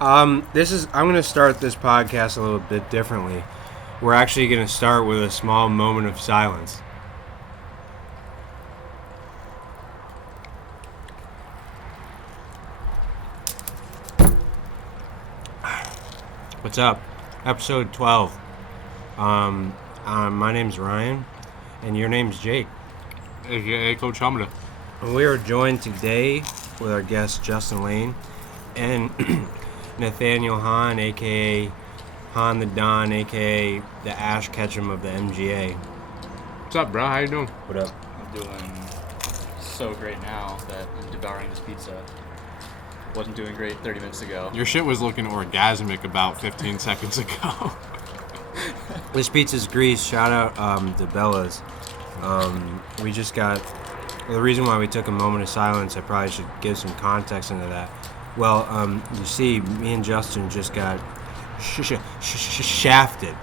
I'm going to start this podcast a little bit differently. We're actually going to start with a small moment of silence. What's up? Episode 12. My name's Ryan, and your name's Jake. AKA Coach Humda. And we are joined today with our guest Justin Lane and Nathaniel Hahn, a.k.a. Han the Don, a.k.a. the Ash Ketchum of the MGA. What's up, bro? How you doing? What up? I'm doing so great now that I'm devouring this pizza. Wasn't doing great 30 minutes ago. Your shit was looking orgasmic about 15 seconds ago. This pizza's grease. Shout out to Bella's. We just got... The reason why we took a moment of silence, I probably should give some context into that. Well, you see, me and Justin just got shafted.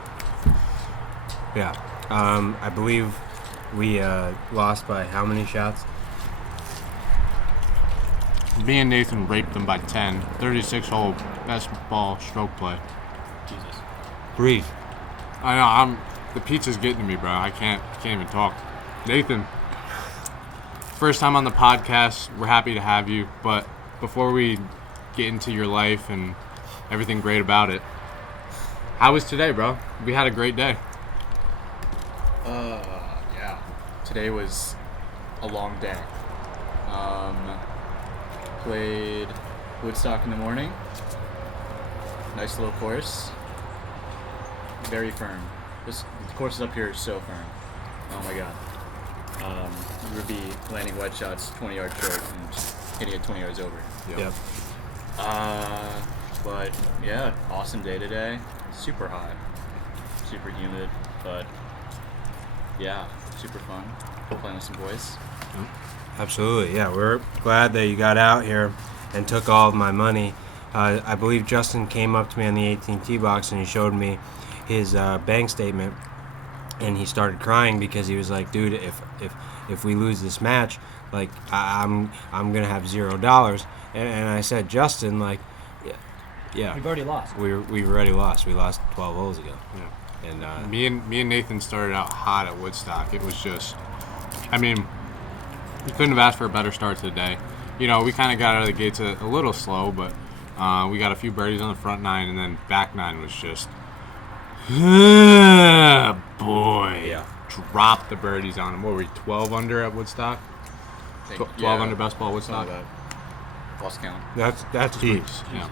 Yeah. I believe we lost by how many shots? Me and Nathan raped them by 10. 36-hole best ball stroke play. Jesus. Breathe. I know, the pizza's getting to me, bro. I can't even talk. Nathan, first time on the podcast. We're happy to have you, but before we get into your life and everything great about it, how was today, bro? We had a great day. Yeah. Today was a long day. Played Woodstock in the morning. Nice little course. Very firm. The courses up here are so firm. Oh my god. You would be landing wet shots 20 yards short and just hitting it 20 yards over. Yep. But yeah, awesome day today. Super hot, super humid, but yeah, super fun. Playing with some boys. Absolutely, yeah. We're glad that you got out here and took all of my money. I believe Justin came up to me on the AT&T box and he showed me his bank statement, and he started crying because he was like, "Dude, if we lose this match, like I'm gonna have $0." And I said, Justin, like, yeah, We've already lost. we've already lost. We lost 12 holes ago. Yeah. And Me and Nathan started out hot at Woodstock. It was just, I mean, we couldn't have asked for a better start to the day. You know, we kind of got out of the gates a little slow, but we got a few birdies on the front nine, and then back nine was just, boy. Yeah. Dropped the birdies on him. What were we, 12 under at Woodstock? 12 under best ball Woodstock? Lost count. that's heat. Yeah.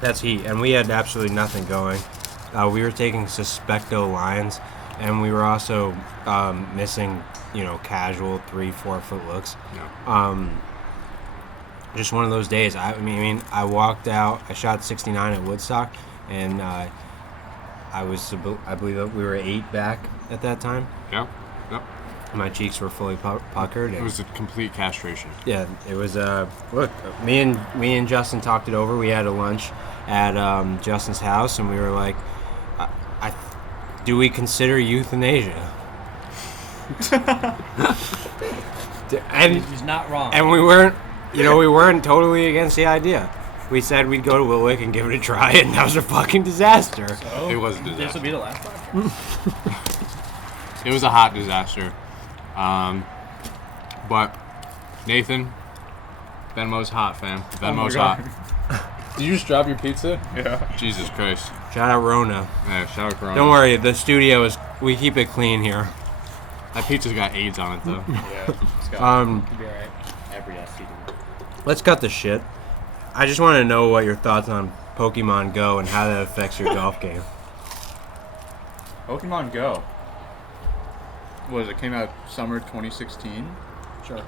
That's heat. And we had absolutely nothing going. We were taking suspecto lines, and we were also missing, casual 3-4 foot looks. Yeah. Just one of those days. I mean, I walked out. I shot 69 at Woodstock, and I believe that we were 8 back at that time. Yeah. Yep. My cheeks were fully puckered. It was a complete castration. Yeah, it was. Look, me and Justin talked it over. We had a lunch at Justin's house, and we were like, "Do we consider euthanasia?" And He's not wrong. and we weren't, we weren't totally against the idea. We said we'd go to Wilwick and give it a try, and that was a fucking disaster. So, It was a This disaster. will be the last time. It was a hot disaster. But Nathan, Venmo's hot, fam. Venmo's hot. Did you just drop your pizza? Yeah. Jesus Christ. Shout out Rona. Yeah, shout out Corona. Don't worry, the studio we keep it clean here. That pizza's got AIDS on it, though. Yeah. It's got Um, You'll be alright. every STD. let's cut the shit. I just want to know what your thoughts on Pokemon Go and how that affects your golf game. Pokemon Go. It came out summer 2016. Sure.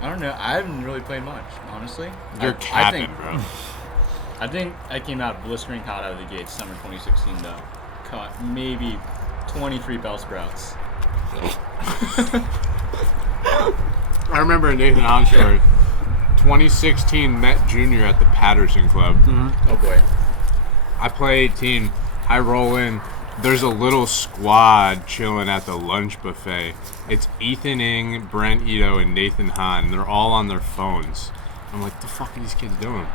I don't know. I haven't really played much, honestly. You're capping, bro. I think I came out blistering hot out of the gates summer 2016, though. Caught maybe 23 Bellsprouts. I remember a Nathan Hahn story. 2016 Met Junior at the Patterson Club. Oh boy. I play 18. I roll in. There's a little squad chilling at the lunch buffet. It's Ethan Ing, Brent Ito, and Nathan Hahn. They're all on their phones. I'm like, the fuck are these kids doing?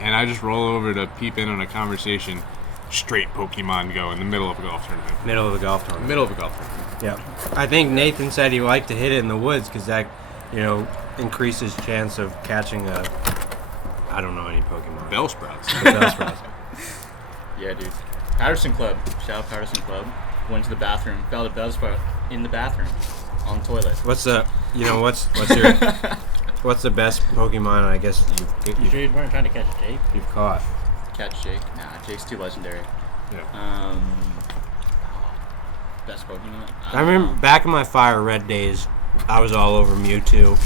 and I just roll over to peep in on a conversation. Straight Pokemon Go in the middle of a golf tournament. Middle of the golf tournament. Middle of a golf tournament. Yeah. I think Nathan said he liked to hit it in the woods because that, increases chance of catching a. I don't know any Pokemon. Bellsprouts. Bellsprouts. Yeah, dude. Patterson Club. Shout out Patterson Club. Went to the bathroom. Found a Bellsprout in the bathroom. On the toilet. What's the, what's your, what's the best Pokemon? I guess You sure you weren't trying to catch Jake? you've caught. Catch Jake. Nah, Jake's too legendary. Yeah. Best Pokemon? I remember back in my Fire Red days, I was all over Mewtwo,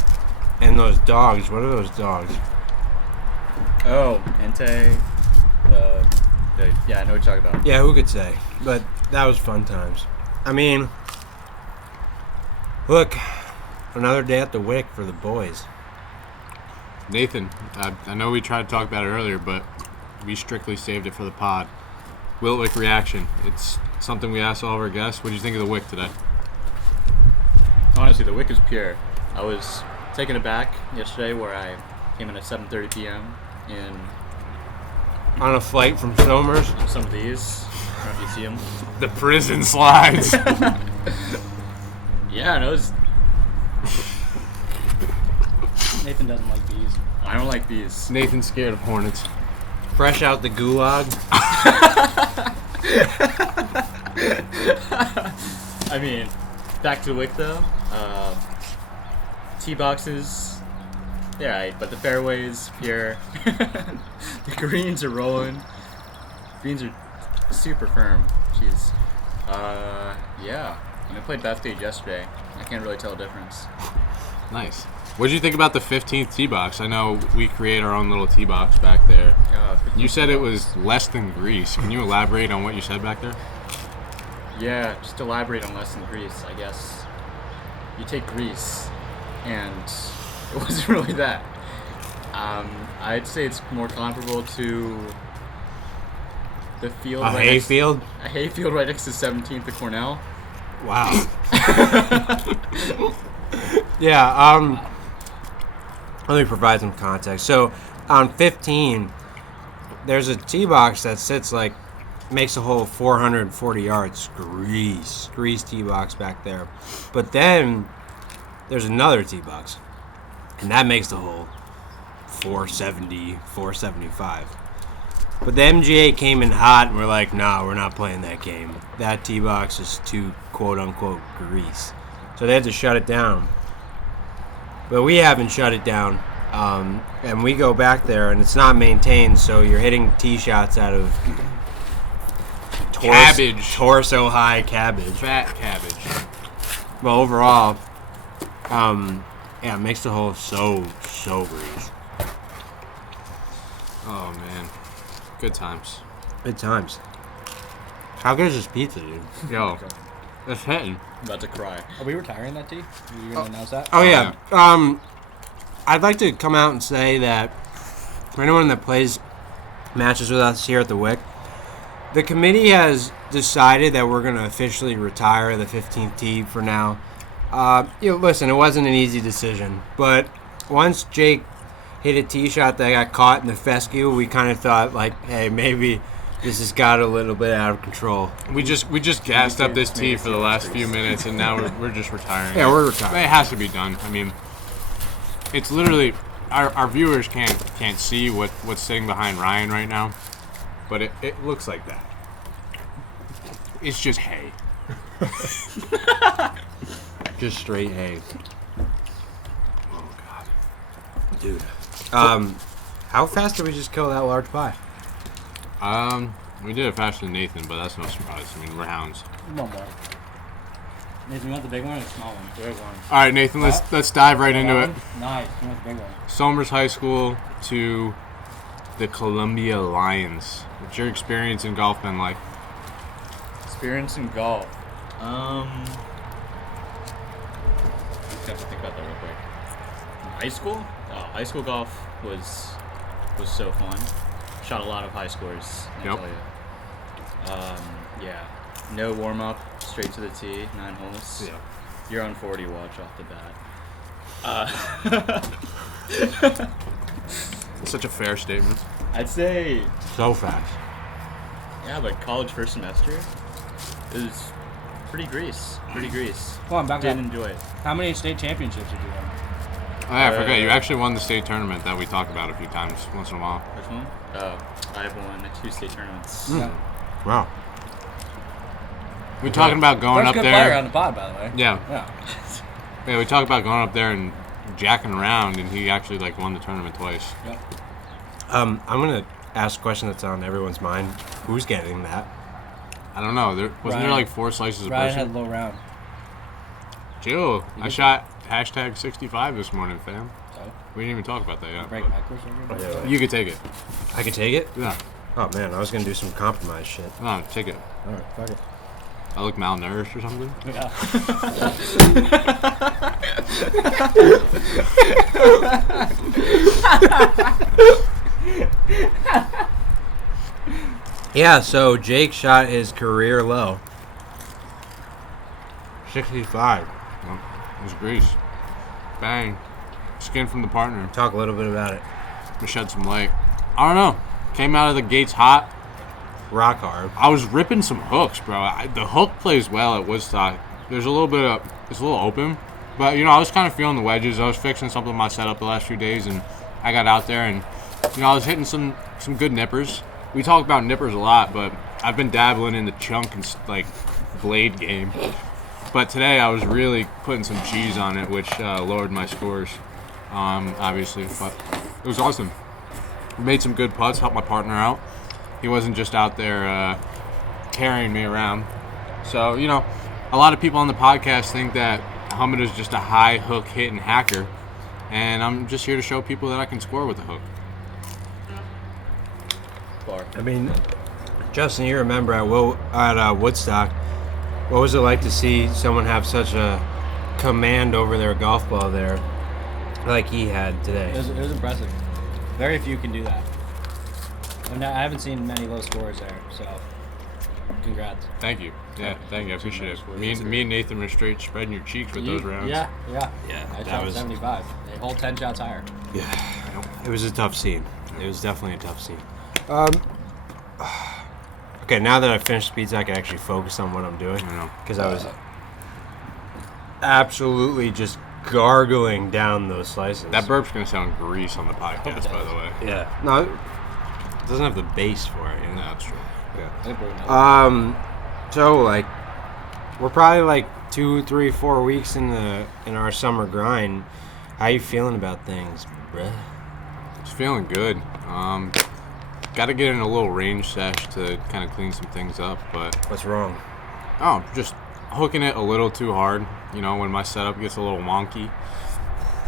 and those dogs. What are those dogs? Oh, Entei. Yeah, I know what you're talking about. Yeah, who could say? But that was fun times. I mean, look, another day at the Wick for the boys. Nathan, I know we tried to talk about it earlier, but we strictly saved it for the pod. Wiltwick reaction. It's something we asked all of our guests. What did you think of the Wick today? Honestly, the Wick is pure. I was taken aback yesterday where I came in at 7:30 p.m. in On a flight from Somers. some of these. I don't know if you see them. The prison slides. Yeah, no, it's, Nathan doesn't like bees. I don't like these. Nathan's scared of hornets. Fresh out the Gulag. I mean, back to the Wick though. Tee boxes, they're alright, but the fairways pure. The greens are rolling. Greens are super firm. Jeez. Yeah. I played Beth Stage yesterday. I can't really tell a difference. Nice. What did you think about the 15th tee box? I know we create our own little tee box back there. You said it was less than grease. Can you elaborate on what you said back there? Yeah, just elaborate on less than grease, I guess. You take grease, and it wasn't really that. I'd say it's more comparable to the field. A hayfield? A hayfield right next to 17th to Cornell. Wow. Yeah, let me provide some context. So, on 15, there's a tee box that sits makes a hole 440 yards. Grease tee box back there. But then, there's another tee box, and that makes the hole 470, 475. But the MGA came in hot, and we're like, nah, we're not playing that game. That tee box is too quote-unquote grease. So they had to shut it down. But we haven't shut it down. And we go back there, and it's not maintained, so you're hitting tee shots out of Cabbage. Torso-high cabbage. Fat cabbage. Well, overall, it makes the hole so grease. Oh, man. Good times. Good times. How good is this pizza, dude? Yo, it's hitting. I'm about to cry. Are we retiring that tee? Are you gonna announce that? Oh, yeah. I'd like to come out and say that for anyone that plays matches with us here at the Wick, the committee has decided that we're going to officially retire the 15th tee for now. Listen, it wasn't an easy decision, but once Jake hit a tee shot that got caught in the fescue, we kind of thought, hey, maybe this has got a little bit out of control. We just gassed up this tee for the last few minutes, and now we're just retiring. Yeah, we're retiring. It has to be done. I mean, it's literally our viewers can't see what's sitting behind Ryan right now, but it looks like that. It's just hay. Just straight hay. Oh God, Dude. How fast did we just kill that large pie? we did it faster than Nathan, but that's no surprise. I mean, we're hounds. One more. Nathan, you want the big one or the small one? The big one. All right, Nathan, let's dive right into it. Nice. You want the big one? Somers High School to the Columbia Lions. What's your experience in golf been like? Experience in golf. I have to think about that real quick. In high school? High school golf was so fun. Shot a lot of high scores, I Yep. tell you. Yeah. No warm up, straight to the tee, 9 holes. Yeah. You're on 40 watch off the bat. Such a fair statement. I'd say, So fast. yeah, but college first semester is pretty grease. Come on, back Didn't up. enjoy it. How many state championships did you win? Oh yeah, I forget. You actually won the state tournament that we talk about a few times once in a while. Which one? Oh, I've won 2 state tournaments. Yeah. Wow. We're talking about going First up good there. player on the pod, by the way. Yeah. Yeah. We talked about going up there and jacking around, and he actually like won the tournament twice. Yep. I'm gonna ask a question that's on everyone's mind. Who's getting that? I don't know. Wasn't there Ryan. like 4 slices of Ryan person? had low round. Chill. I shot hashtag 65 this morning, fam. So, We didn't even talk about that yet. break backwards over here. You could take it. I could take it. Yeah. Oh man, I was gonna do some compromise shit. No, take it. All right, fuck it. I look malnourished or something. Yeah. Yeah, so Jake shot his career low. 65. Well, it was grease. Bang. Skin from the partner. Talk a little bit about it. To shed some light. I don't know. Came out of the gates hot. Rock hard. I was ripping some hooks, bro. The hook plays well at Woodstock. There's a little bit of, it's a little open. But, you know, I was kind of feeling the wedges. I was fixing something in my setup the last few days, and I got out there, and, you know, I was hitting some good nippers. We talk about nippers a lot, but I've been dabbling in the chunk and, like, blade game. But today I was really putting some cheese on it, which lowered my scores, obviously. But it was awesome. Made some good putts, helped my partner out. He wasn't just out there carrying me around. So, you know, a lot of people on the podcast think that Hamid is just a high hook hitting hacker. And I'm just here to show people that I can score with a hook. Bar. I mean, Justin, you remember at Woodstock, what was it like to see someone have such a command over their golf ball there, like he had today? It was impressive. Very few can do that. And I haven't seen many low scores there, so congrats. Thank you. Yeah, thank you. I appreciate it. Me and Nathan were straight spreading your cheeks with those rounds. Yeah. Yeah, I that shot was 75. They hold 10 shots higher. It was a tough scene. It was definitely a tough scene. Okay, now that I've finished pizza, I can actually focus on what I'm doing. I know. Because I was absolutely just gargling down those slices. That burp's gonna sound grease on the podcast, by the way. Yeah. No, it doesn't have the base for it. You know? No, that's true. Yeah. So like, we're probably like 2, 3, 4 weeks in our summer grind. How you feeling about things, bruh? It's feeling good. Got to get in a little range sesh to kind of clean some things up, but What's wrong? just hooking it a little too hard. You know, when my setup gets a little wonky,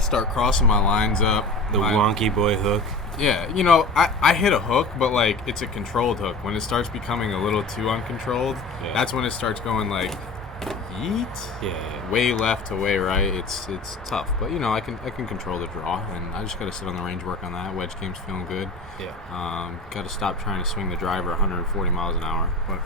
start crossing my lines up. The wonky boy hook. Yeah, you know, I hit a hook, but like it's a controlled hook. When it starts becoming a little too uncontrolled, Yeah. that's when it starts going like yeet. Yeah. Way left to way right. It's tough, but you know I can control the draw, and I just got to sit on the range, work on that. Wedge game's feeling good. Yeah. Got to stop trying to swing the driver 140 miles an hour, but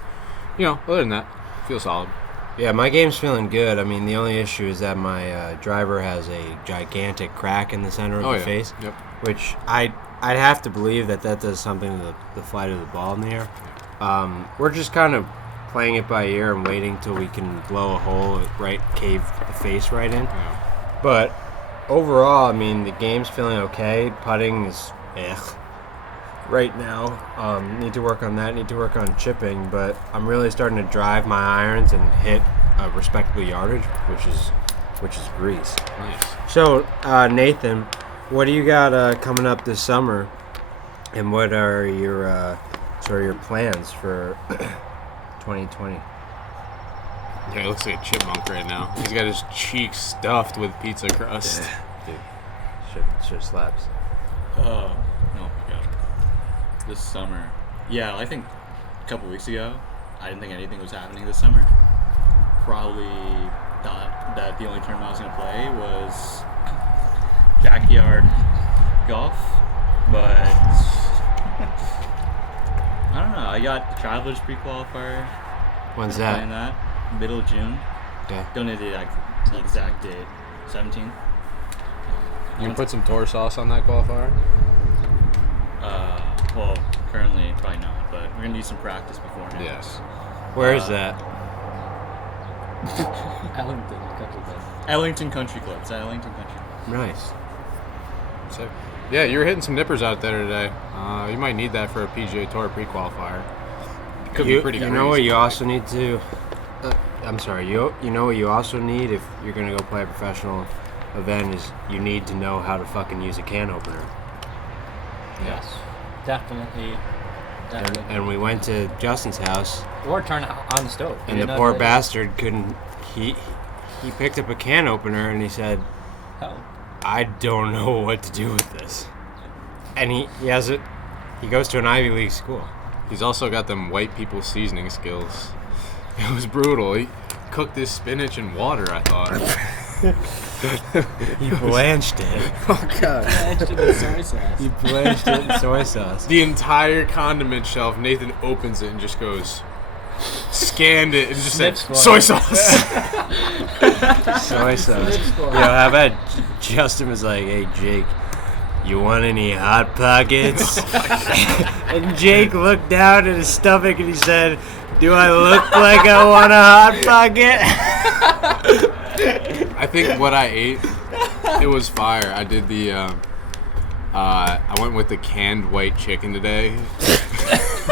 you know, other than that, feel solid. Yeah, my game's feeling good. I mean, the only issue is that my driver has a gigantic crack in the center of the face, Yep. which I'd have to believe that does something to the flight of the ball in the air. We're just kind of playing it by ear and waiting till we can blow a hole, right, cave the face right in. Yeah. But overall, I mean, the game's feeling okay. Putting is right now. Need to work on that. Need to work on chipping, but I'm really starting to drive my irons and hit a respectable yardage, which is grease. Nice. So, Nathan, what do you got coming up this summer, and what are your sort of your plans for 2020? Yeah, he looks like a chipmunk right now. He's got his cheeks stuffed with pizza crust. Dude, shit slaps. Oh my god. This summer. Yeah, I think a couple weeks ago, I didn't think anything was happening this summer. Probably thought that the only tournament I was going to play was backyard golf, but I don't know. I got the Travelers pre-qualifier. When's Playing that? that middle of June. Okay. Don't know the exact date. 17th. You can put some Tor sauce on that qualifier. Well, but we're gonna need some practice beforehand. Yes. Where is that? Ellington Country Club. Ellington Country Club. It's at Ellington Country Club. Nice. So, yeah, you were hitting some nippers out there today. You might need that for a PGA Tour pre-qualifier. Could be pretty You crazy. know what you also need to... I'm sorry. You know what you also need if you're going to go play a professional event is you need to know how to fucking use a can opener. Yes. Definitely. And we went to Justin's house, Or turn it on the stove. and the poor bastard couldn't... He picked up a can opener, and he said, Oh. I don't know what to do with this. And he has it. He goes to an Ivy League school. He's also got them white people seasoning skills. It was brutal. He cooked his spinach in water, I thought. He blanched it. Oh, God. Soy sauce. He blanched it in soy sauce. The entire condiment shelf, Nathan opens it and just goes, scanned it and just said, Snips soy for it. sauce. Soy sauce. How about Justin was like, hey, Jake, you want any Hot Pockets? And Jake looked down at his stomach and he said, do I look like I want a Hot Pocket? I think what I ate, it was fire. I did the, I went with the canned white chicken today.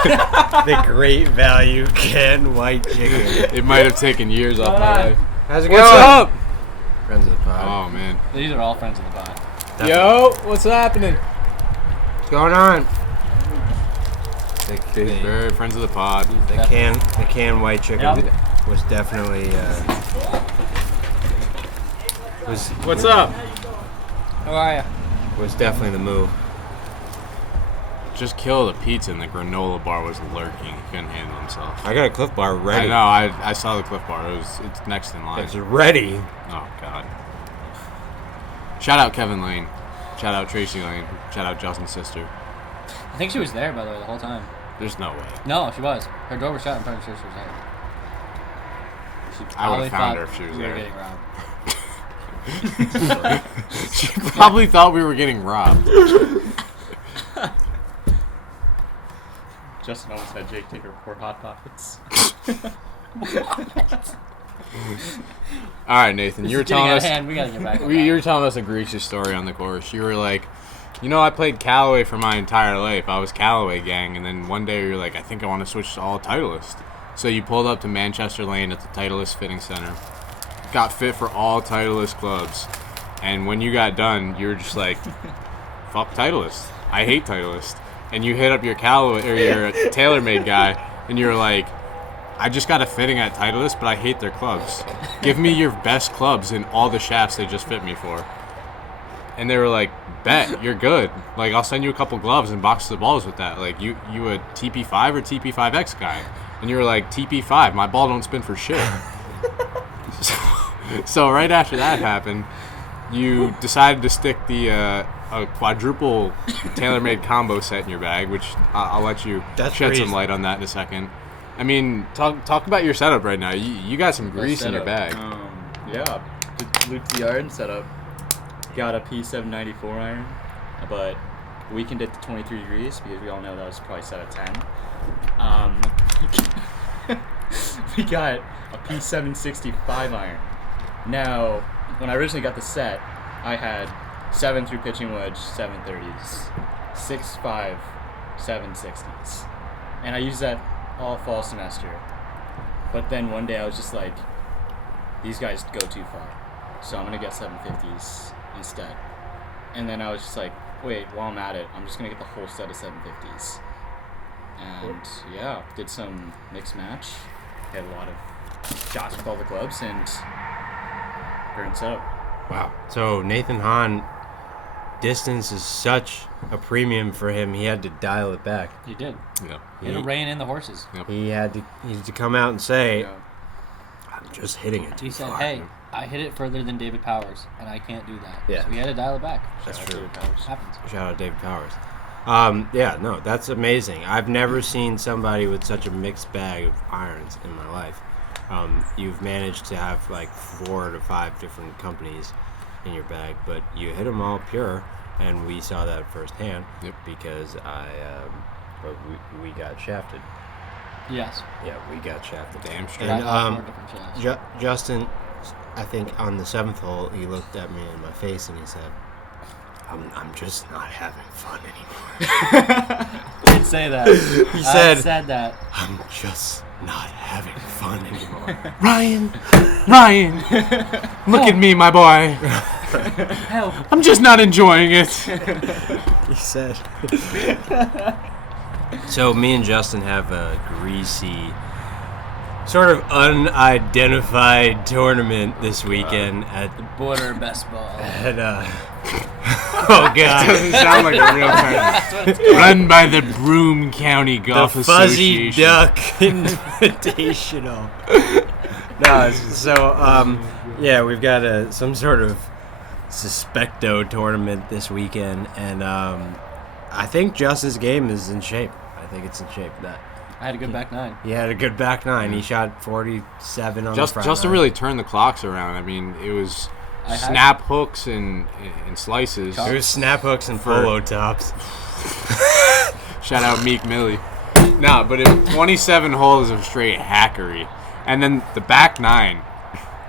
The Great Value canned white chicken. It might have taken years off my life. How's it going? What's up? Friends of the pod. Oh, man. These are all friends of the pod. Yo, what's happening? What's going on? The Very friends of the pod. can white chicken Yep. was definitely What's up? How are you? was definitely the move. Just killed a pizza and the granola bar was lurking. He couldn't handle himself. I got a Cliff Bar ready. I know. I saw the Cliff Bar. It's next in line. It's ready. Oh, God. Shout out Kevin Lane. Shout out Tracy Lane. Shout out Justin's sister. I think she was there, by the way, the whole time. There's no way. No, she was. Her door was shut. I'm pretty sure she was there. She I would've probably found her thought if she was we were there. getting robbed. She probably thought we were getting robbed. Justin almost had Jake take her poor Hot Pockets. All right, Nathan. You were telling us. We gotta get back on You that. were telling us a egregious story on the course. You were like, I played Callaway for my entire life. I was Callaway gang, and then one day you're like, I think I want to switch to all Titleist. So you pulled up to Manchester Lane at the Titleist Fitting Center, got fit for all Titleist clubs, and when you got done, you were just like, fuck Titleist. I hate Titleist. And you hit up your Callaway or your TaylorMade guy, and you were like, I just got a fitting at Titleist, but I hate their clubs. Give me your best clubs and all the shafts they just fit me for. And they were like, bet, you're good. Like, I'll send you a couple gloves and boxes of balls with that. Like, you a TP5 or TP5X guy? And you were like, TP5, my ball don't spin for shit. So right after that happened, you decided to stick a quadruple TaylorMade combo set in your bag, which I'll let you That's shed crazy. some light on that in a second. I mean, talk about your setup right now. You got some grease in your bag. Yeah, just looped the yard and set up. Got a P794 iron, but weakened it to 23 degrees because we all know that was probably set at 10. We got a P765 iron. Now, when I originally got the set, I had 7 through pitching wedge, 730s, 6.5, 760s. And I used that all fall semester. But then one day I was just like, these guys go too far. So I'm going to get 750s instead. And then I was just like, wait, while I'm at it, I'm just going to get the whole set of 750s. And yeah, did some mix match. Had a lot of shots with all the clubs and current setup. Wow. So Nathan Hahn, distance is such a premium for him. He had to dial it back. You did. Yeah. It'll rein in the horses. He had to come out and say, Yeah. I'm just hitting it too He said, far. hey, I hit it further than David Powers, and I can't do that. Yeah. So he had to dial it back. That's Shout out true. David Powers. Happens. Shout out David Powers. Yeah, no, that's amazing. I've never seen somebody with such a mixed bag of irons in my life. You've managed to have like 4 to 5 different companies in your bag, but you hit them all pure, and we saw that firsthand. Yep. Because I but we got shafted. Yes. Yeah, we got shafted. Damn straight. And Right off 4 different shafts. Justin, I think on the 7th hole, he looked at me in my face and he said, I'm just not having fun anymore. He did say that. He said, said that. I'm just not having fun anymore. Ryan, look at me, my boy. Help. I'm just not enjoying it. He said. So me and Justin have a greasy, sort of unidentified tournament this weekend at Border best ball. oh god, Doesn't sound like a real tournament. Run by the Broome County the Golf Fuzzy Association. Duck Invitational. No, so yeah, we've got some sort of suspecto tournament this weekend, and I think Justin's game is in shape. I think it's in shape. That I had a good back 9. he had a good back 9. He shot 47 on the front Just to nine. really turn the clocks around. I mean, it was I had- snap hooks and slices. It was snap hooks and polo tops. Shout out Meek Millie. No, but 27 holes of straight hackery, and then the back 9.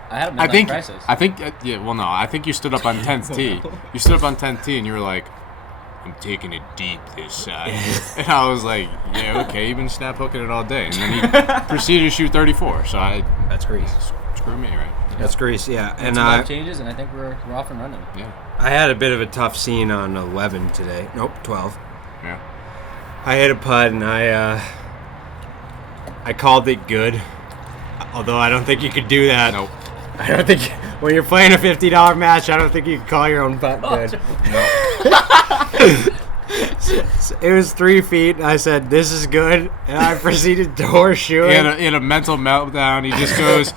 I had a I midnight think. crisis. I think. Yeah. Well, no. I think you stood up on 10th tee. You stood up on 10th tee, and you were like, "I'm taking it deep this side," and I was like, "Yeah, okay. You've been snap hooking it all day," and then he proceeded to shoot 34. So That's grease. screw me, right? That's grease, yeah. and And some life changes, and I think we're off and running. Yeah. I had a bit of a tough scene on 11 today. Nope, 12. Yeah. I hit a putt and I called it good. Although I don't think you could do that. Nope. I don't think when you're playing a $50 match, I don't think you can call your own putt good. So it was 3 feet. I said, "This is good," and I proceeded to horseshoe He it. had a mental meltdown. He just goes,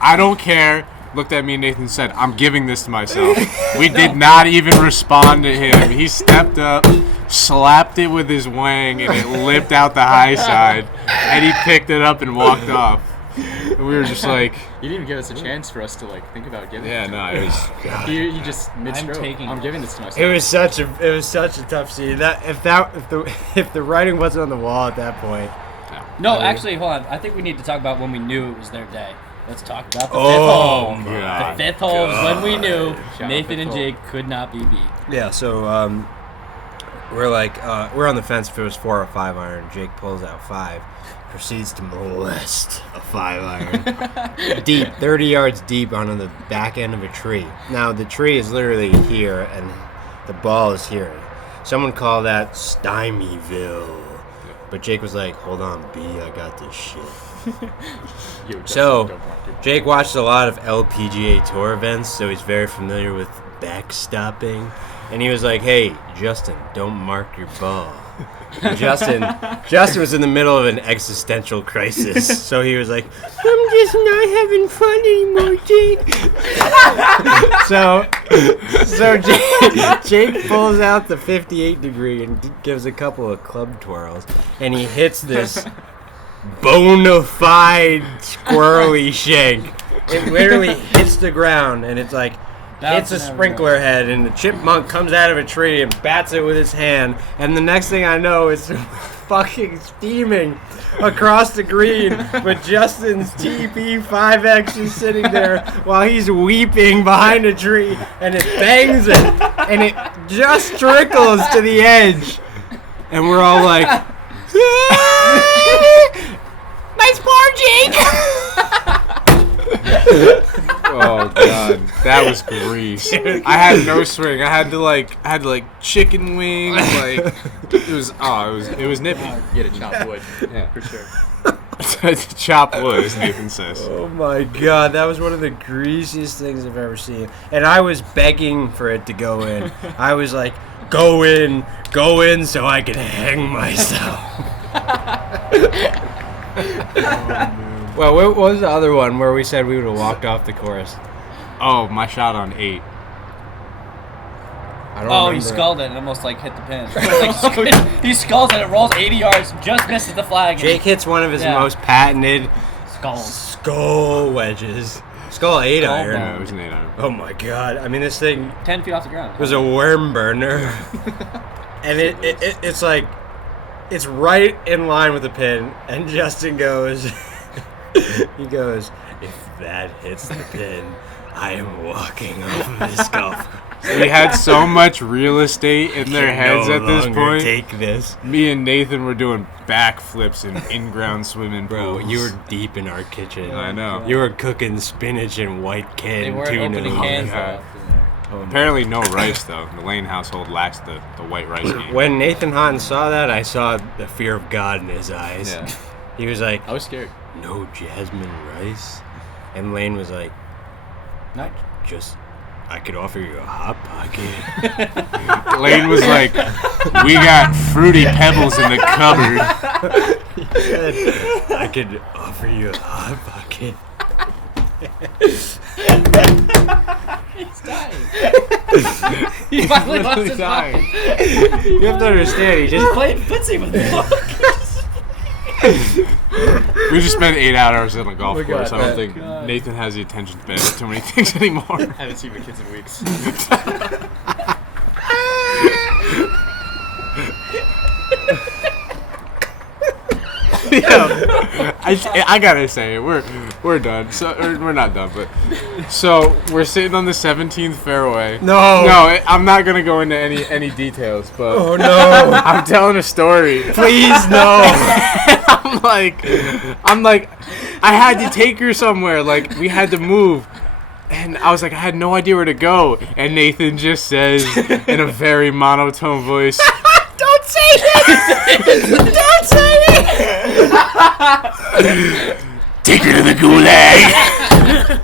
"I don't care." Looked at me, Nathan said, "I'm giving this to myself." We did not even respond to him. He stepped up, slapped it with his wang, and it lipped out the high side. And he picked it up and walked off. And we were just like, You didn't even give us a chance for us to think about giving yeah, it to no, him. it was. You just mid-stroke. taking I'm it. giving this to myself. It was such a tough scene. If the writing wasn't on the wall at that point. No, actually, hold on. I think we need to talk about when we knew it was their day. Let's talk about the Oh, fifth hole. God. The fifth hole is when we knew Shout out Nathan fifth and hole. Jake could not be beat. Yeah, so we're like we're on the fence if it was 4 or 5 iron. Jake pulls out 5, proceeds to molest a 5 iron deep, 30 yards deep onto the back end of a tree. Now the tree is literally here and the ball is here. Someone called that Stymyville, but Jake was like, "Hold on, B, I got this shit." You just So, don't want to. Jake watched a lot of LPGA Tour events, so he's very familiar with backstopping. And he was like, "Hey, Justin, don't mark your ball." And Justin was in the middle of an existential crisis, so he was like, "I'm just not having fun anymore, Jake." so Jake pulls out the 58 degree and gives a couple of club twirls, and he hits this bona fide squirrely shank. It literally hits the ground, and it's like hits a sprinkler head, and the chipmunk comes out of a tree and bats it with his hand, and the next thing I know, it's fucking steaming across the green, but Justin's TP5X is sitting there while he's weeping behind a tree, and it bangs it, and it just trickles to the edge, and we're all like, "Nice par, Jake!" Oh god, that was grease. I had no swing. I had to chicken wing. It was nippy. You had to chop wood. Yeah. For sure. Chop wood, as Nathan says. Oh my god, that was one of the greasiest things I've ever seen. And I was begging for it to go in. I was like, go in so I can hang myself. Well, what was the other one where we said we would have walked off the course? Oh, my shot on 8. I don't Oh, remember. he skulled it and almost hit the pin. He skulls it, it rolls 80 yards, just misses the flag. Jake hits one of his Yeah. most patented Skulls. skull wedges. Skull 8 Skull iron. Yeah, it was an 8 iron. Oh my god. I mean, this thing 10 feet off the ground. was a worm burner. And it's like it's right in line with the pin, and Justin goes, he goes, if that hits the pin, I am walking off of this golf. We had so much real estate in their heads No at this longer point. Take this. Me and Nathan were doing backflips in in-ground swimming Bro, pools. you were deep in our kitchen. I know. You were cooking spinach and white They canned weren't tuna. opening cans God. though. Apparently no rice, though. The Lane household lacks the white rice game. When Nathan Houghton saw that, I saw the fear of God in his eyes. Yeah. He was like, I was scared. no jasmine rice? And Lane was like, not just, I could offer you a hot pocket. Lane was like, we got Fruity Pebbles in the cupboard. He said, I could offer you a hot pocket. He's dying. He finally lost his mind. You have to understand, he just Playing footsie with me. We just spent 8 hours on a golf my course. God. I don't think God. Nathan has the attention span for too many things anymore. I haven't seen my kids in weeks. I gotta say, we're done. So or we're not done, but so we're sitting on the 17th fairway. No. I'm not gonna go into any details, but Oh no. I'm telling a story. Please no. I'm like, I had to take her somewhere. Like, we had to move. And I was like, I had no idea where to go. And Nathan just says in a very monotone voice, Don't say it! Don't say it! take her to the Gulag.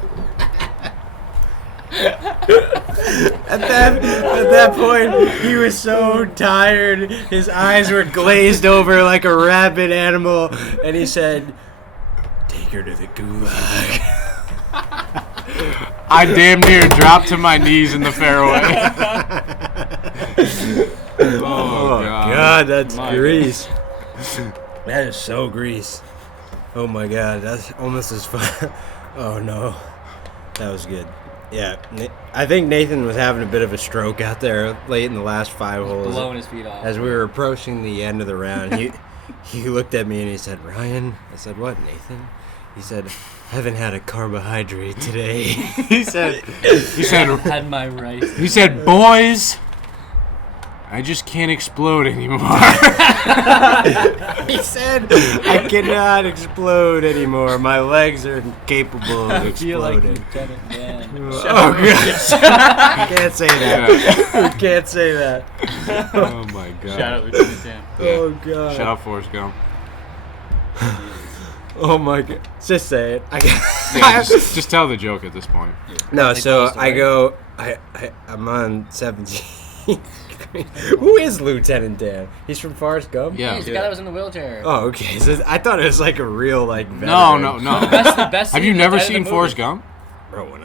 At that point, he was so tired. His eyes were glazed over like a rabid animal. And he said, take her to the Gulag. I damn near dropped to my knees in the fairway. Oh, God, that's My grease. That is so grease. Oh, my God, that's almost as fun. Oh, no. That was good. Yeah, I think Nathan was having a bit of a stroke out there late in the last 5 holes. Blowing his feet off. As we were approaching the end of the round, he looked at me and he said, Ryan? I said, what, Nathan? He said, haven't had a carbohydrate today. He said, Had my rice. he said, boys, I just can't explode anymore. He said, I cannot explode anymore. My legs are incapable of I feel like exploding. Lieutenant Dan. Oh, God. Can't say that. We can't say that. Oh my god. Shout out Lieutenant Dan. Oh, God. Shout out Forrest Gump. Oh, my God. Just say it. Yeah, just tell the joke at this point. No, They so told the I story. go, I'm on 17. Who is Lieutenant Dan? He's from Forrest Gump? Yeah. He's the guy that was in the wheelchair. Oh, okay. So I thought it was like a real, like, No, veteran. no. The best Have scene you at never the end of the seen movie. Forrest Gump? Bro, when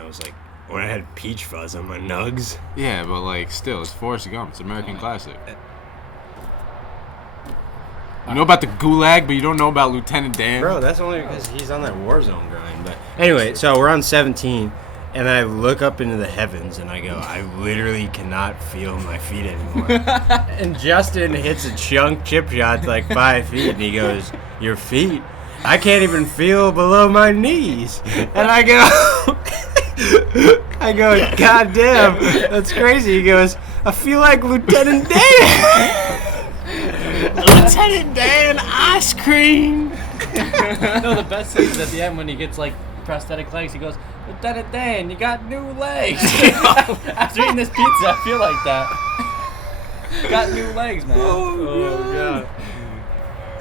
I had peach fuzz on my nugs. Yeah, but like still, it's Forrest Gump. It's an American classic. You know about the Gulag, but you don't know about Lieutenant Dan. Bro, that's only because he's on that Warzone grind. But anyway, so we're on 17, and I look up into the heavens, and I go, I literally cannot feel my feet anymore. And Justin hits a chunk chip shot like 5 feet, and he goes, your feet? I can't even feel below my knees. And I go, God damn, that's crazy. He goes, I feel like Lieutenant Dan. Lieutenant Dan ice cream. No, the best scene is at the end when he gets like prosthetic legs. He goes, Lieutenant Dan, you got new legs. After eating this pizza, I feel like that. Got new legs, man. Oh, God.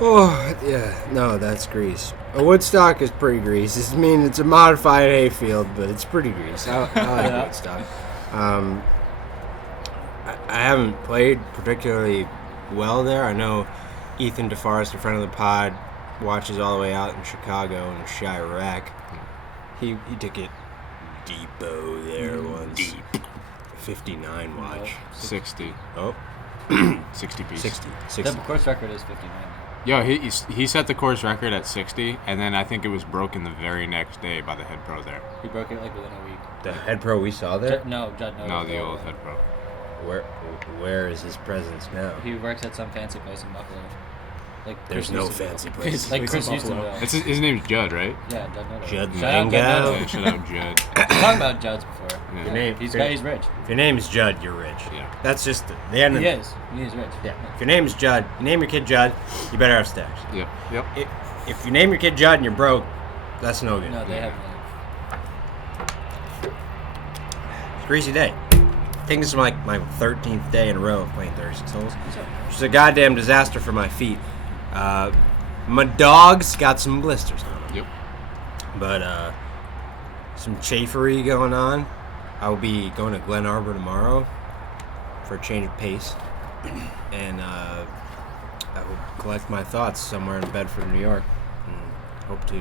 Oh, yeah. No, that's grease. A Woodstock is pretty grease. It's a modified hayfield, but it's pretty grease. I like Yeah. Woodstock. I haven't played particularly well there. I know Ethan DeForest, a friend of the pod, watches all the way out in Chicago in Chirac. He took it deepo there once. Deep. 59 watch. 60. Oh, 60 piece. 60. The course record is 59. Yo, he set the course record at 60, and then I think it was broken the very next day by the head pro there. He broke it like within a week. The head pro we saw there? Judd no. No, the old head pro. Where is his presence now? He works at some fancy place in Buffalo. Like There's Chris no Houston. fancy place. Like Chris Buffalo. Houstonville. His name's Judd, right? Yeah, Judd Neto. Judd Shout out Mango. Yeah, shout out Judd. We've talked about Judds before. Yeah. Your name. He's your- rich. If your name is Judd, you're rich. Yeah. That's just the end of He is. He is rich. Yeah. If your name is Judd, you name your kid Judd, you better have stacks. Yep. Yep. If you name your kid Judd and you're broke, that's no good. No, they have. It's a greasy day. I think this is like my 13th day in a row of playing 36 holes. Which is a goddamn disaster for my feet. My dog's got some blisters on them. Yep. But some chafery going on. I will be going to Glen Arbor tomorrow for a change of pace. And I will collect my thoughts somewhere in Bedford, New York. And hope to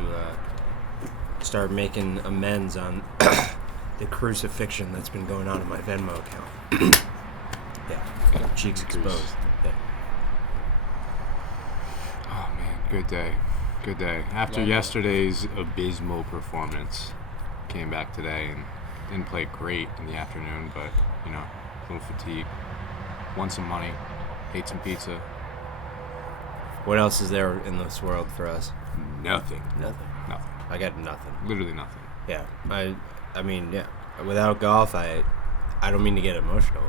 start making amends on the crucifixion that's been going on in my Venmo account. Yeah, cheeks exposed. Yeah. Oh man, good day. Good day. After yesterday's abysmal performance, came back today and didn't play great in the afternoon, but you know, a little fatigue. Won some money, ate some pizza. What else is there in this world for us? Nothing. Nothing. Nothing. I got nothing. Literally nothing. Yeah. I mean, yeah. Without golf, I don't mean to get emotional.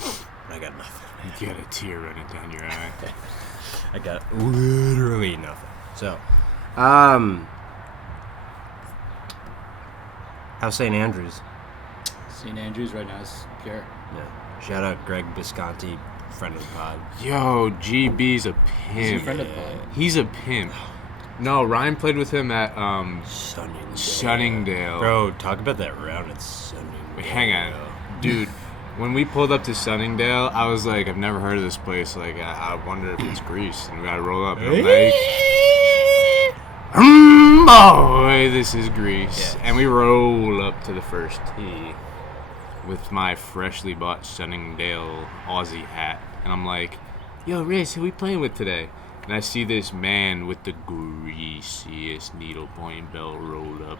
But I got nothing. You got a tear running down your eye. I got literally nothing. So, how's St. Andrews? St. Andrews right now is pure. Yeah. Shout out Greg Bisconti, friend of the pod. Yo, GB's a pimp. He's a friend of the pod. He's a pimp. No, Ryan played with him at Sunningdale. Sunningdale. Bro, talk about that round at Sunningdale. Wait, hang on. Dude, when we pulled up to Sunningdale, I was like, I've never heard of this place. Like, I wonder if it's Greece. And we gotta roll up. And I'm like, boy, this is Greece. Yeah. And we roll up to the first tee with my freshly bought Sunningdale Aussie hat. And I'm like, yo, Riz, who we playing with today? And I see this man with the greasiest needlepoint bell rolled up.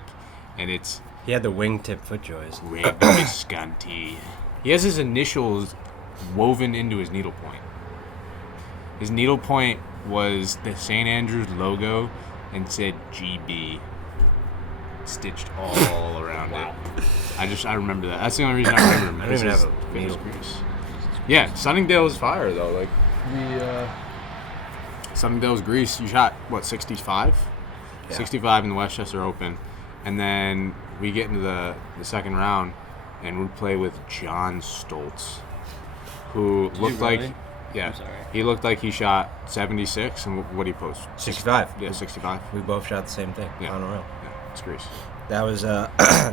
And it's He had the wingtip footjoys. Greg Visconti. He has his initials woven into his needlepoint. His needlepoint was the St. Andrews logo and said GB stitched all around it. I remember that. That's the only reason I remember him. I don't even This have is- a it was needle. Greece. Yeah, Sunningdale's fire though. Like Sunningdale's Greece. You shot what, 65? Yeah. 65 in the Westchester Open, and then we get into the second round, and we play with John Stoltz, who looked like, really? yeah, I'm sorry. he looked like he shot 76, and what did he post? 65. Yeah, 65. We both shot the same thing Yeah. on a row. Yeah, it's Greece. That was that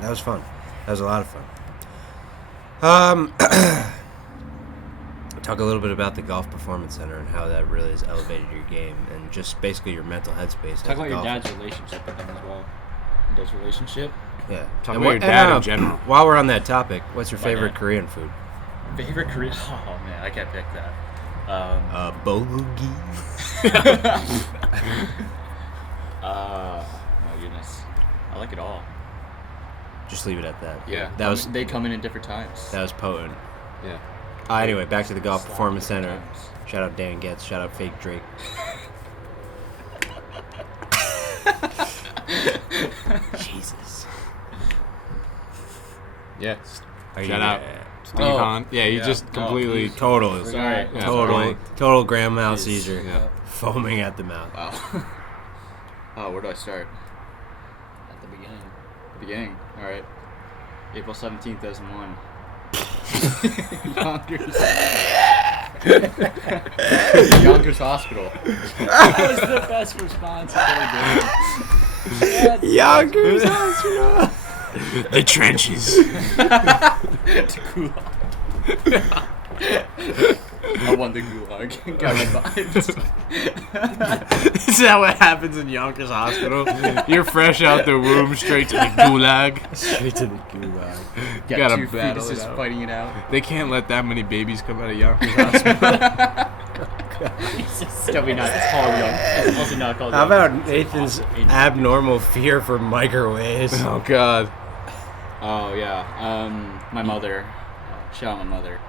was fun. That was a lot of fun. Talk a little bit about the Golf Performance Center and how that really has elevated your game and just basically your mental headspace. Talk about your dad's relationship with them as well. Dad's relationship. Yeah. Talk And about your dad in general. While we're on that topic, what's your My favorite dad. Korean food? Favorite Korean. Oh man, I can't pick that. Bulgogi. My goodness, I like it all. Just leave it at that. Yeah. That was They come in different times. that was potent. Yeah. Anyway, back to the Golf Slap Performance different Center. times. Shout out Dan Getz. Shout out Fake Drake. Jesus. Yeah. Are Shout you- out Steve Oh. Hahn. Yeah, he Yeah. just No, completely. Total. Sorry. Yeah. Total grand mal seizure. Yeah. Foaming at the mouth. Wow. Oh, where do I start? At the beginning. The beginning. All right. April 17th, 2001. Yonkers. Yonkers Hospital. That was the best response I've Yonkers Hospital. The trenches. I won the Gulag. Got revived. Is that what happens in Yonkers Hospital? You're fresh out the womb, straight to the Gulag. Straight to the gulag. Got gotta two battle it fetuses out. fighting it out. They can't let that many babies come out of Yonkers Hospital. It's definitely not called young. It's also not called How young. about It's Nathan's awesome. abnormal fear for microwaves? Oh God. Oh yeah. My mother. Shout out my mother.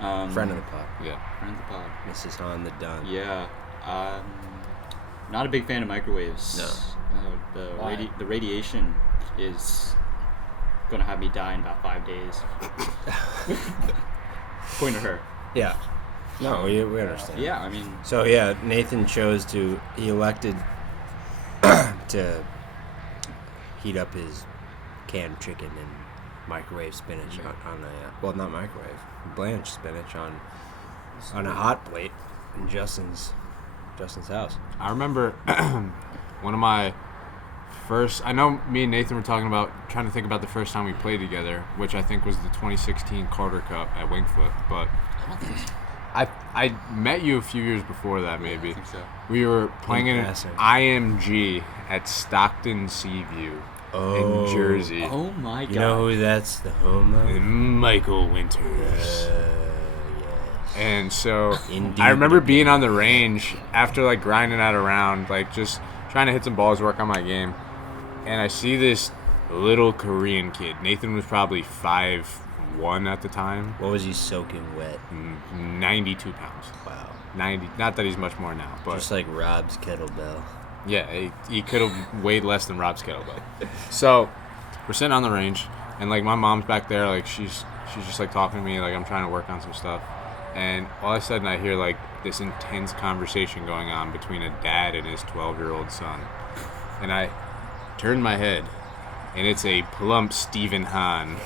Friend of the pod. Yeah. Friend of the pod. Mrs. Han the Don. Yeah. Not a big fan of microwaves. No. Why? The radiation is gonna have me die in about 5 days. According to her. Yeah. No, we understand. Yeah, I mean. So yeah, Nathan he elected to heat up his canned chicken and microwave spinach on a not microwave, blanched spinach on a hot plate in Justin's house. I remember one of my first. I know me and Nathan were trying to think about the first time we played together, which I think was the 2016 Carter Cup at Wingfoot. But I met you a few years before that, maybe. I think so. We were playing in passing. IMG at Stockton Seaview in Jersey. Oh my god. You know who that's the home of? Michael Winters. Yes. And so Indeed. I remember being on the range after like grinding out a round, like just trying to hit some balls, work on my game. And I see this little Korean kid. Nathan was probably 5'1" at the time. What was he soaking wet? 92 pounds. Wow. 90. Not that he's much more now, but Just like Rob's kettlebell. yeah, he could have weighed less than Rob's kettlebell. So we're sitting on the range, and like my mom's back there, like she's just like talking to me, like I'm trying to work on some stuff. And all of a sudden I hear like this intense conversation going on between a dad and his 12-year-old son. And I turn my head, and it's a plump Stephen Hahn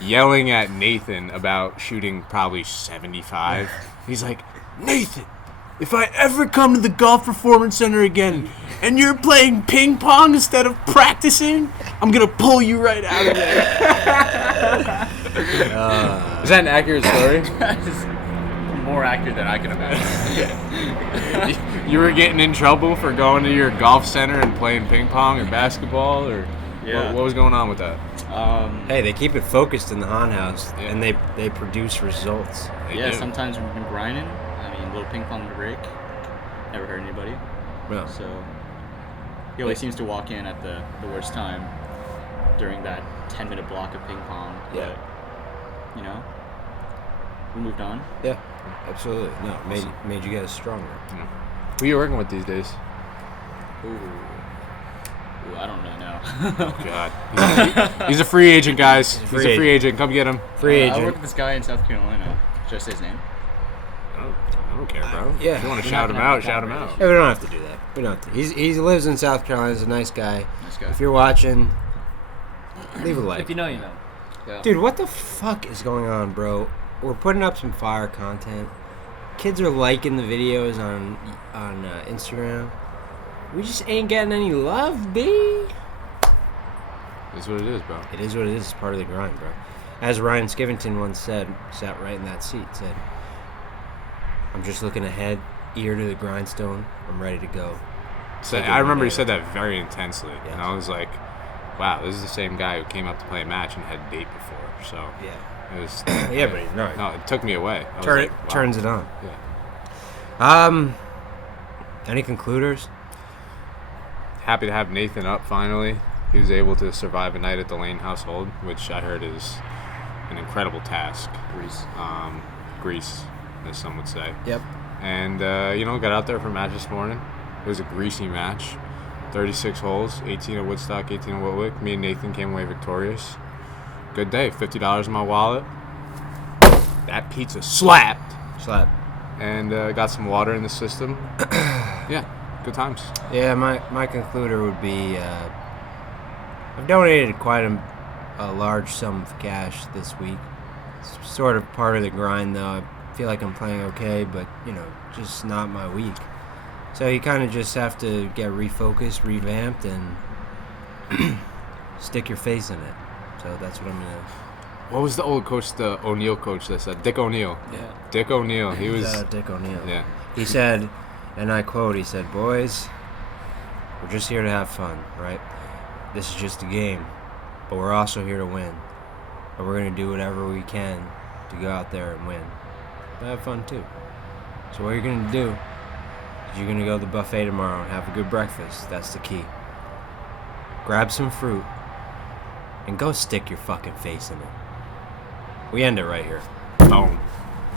yelling at Nathan about shooting probably 75. He's like, Nathan, if I ever come to the Golf Performance Center again and you're playing ping pong instead of practicing, I'm going to pull you right out of there. Is that an accurate story? That is more accurate than I can imagine. You were getting in trouble for going to your golf center and playing ping pong or basketball, or Yeah. what was going on with that? Hey, they keep it focused in the Han house, Yeah. and they produce results. They Yeah, do. sometimes we've been grinding. I mean, a little ping pong to break. Never hurt anybody. Well, So he always seems to walk in at the worst time during that 10-minute block of ping pong. Yeah. But, you know, we moved on. yeah, absolutely. No, it made you guys stronger. Who are you working with these days? Ooh, I don't really know. God. He's a free agent, guys. He's a free free agent. Come get him. Free I agent. work with this guy in South Carolina. Should I say his name? I don't care, bro. Yeah. If you want to We're shout not him gonna out, have shout him that out. Yeah, we don't have to do that. We don't have to. He lives in South Carolina. He's a nice guy. Nice guy. If you're watching, leave a like. If you know, you know. Yeah. Dude, what the fuck is going on, bro? We're putting up some fire content. Kids are liking the videos on Instagram. We just ain't getting any love, B. That's what it is, bro. It is what it is. It's part of the grind, bro. As Ryan Skivington once said, sat right in that seat, said, I'm just looking ahead, ear to the grindstone. I'm ready to go. So, Take it I remember one he day said at a that very intensely. Yeah. And I was like, wow, this is the same guy who came up to play a match and had a date before. So Yeah. it was. Yeah, but he's not. No, it took me away. I was Turn like, it, wow. turns it on. Yeah. Any concluders? Happy to have Nathan up finally. He was able to survive a night at the Lane household, which I heard is an incredible task. Grease, as some would say. Yep. And, got out there for a match this morning. It was a greasy match. 36 holes, 18 at Woodstock, 18 at Whitwick. Me and Nathan came away victorious. Good day. $50 in my wallet. That pizza slapped. Slap. And got some water in the system. Yeah, good times. Yeah, my concluder would be I've donated quite a large sum of cash this week. It's sort of part of the grind, though. I feel like I'm playing okay, but, just not my week. So you kind of just have to get refocused, revamped, and stick your face in it. So that's what I'm going to... What was the old coach, the O'Neill coach that said? Dick O'Neill. Yeah. Dick O'Neill. He was... Dick O'Neill. Yeah. He said, and I quote, he said, boys, we're just here to have fun, right? This is just a game, but we're also here to win. And we're going to do whatever we can to go out there and win. But have fun, too. So what you're going to do is you're going to go to the buffet tomorrow and have a good breakfast. That's the key. Grab some fruit and go stick your fucking face in it. We end it right here. Boom.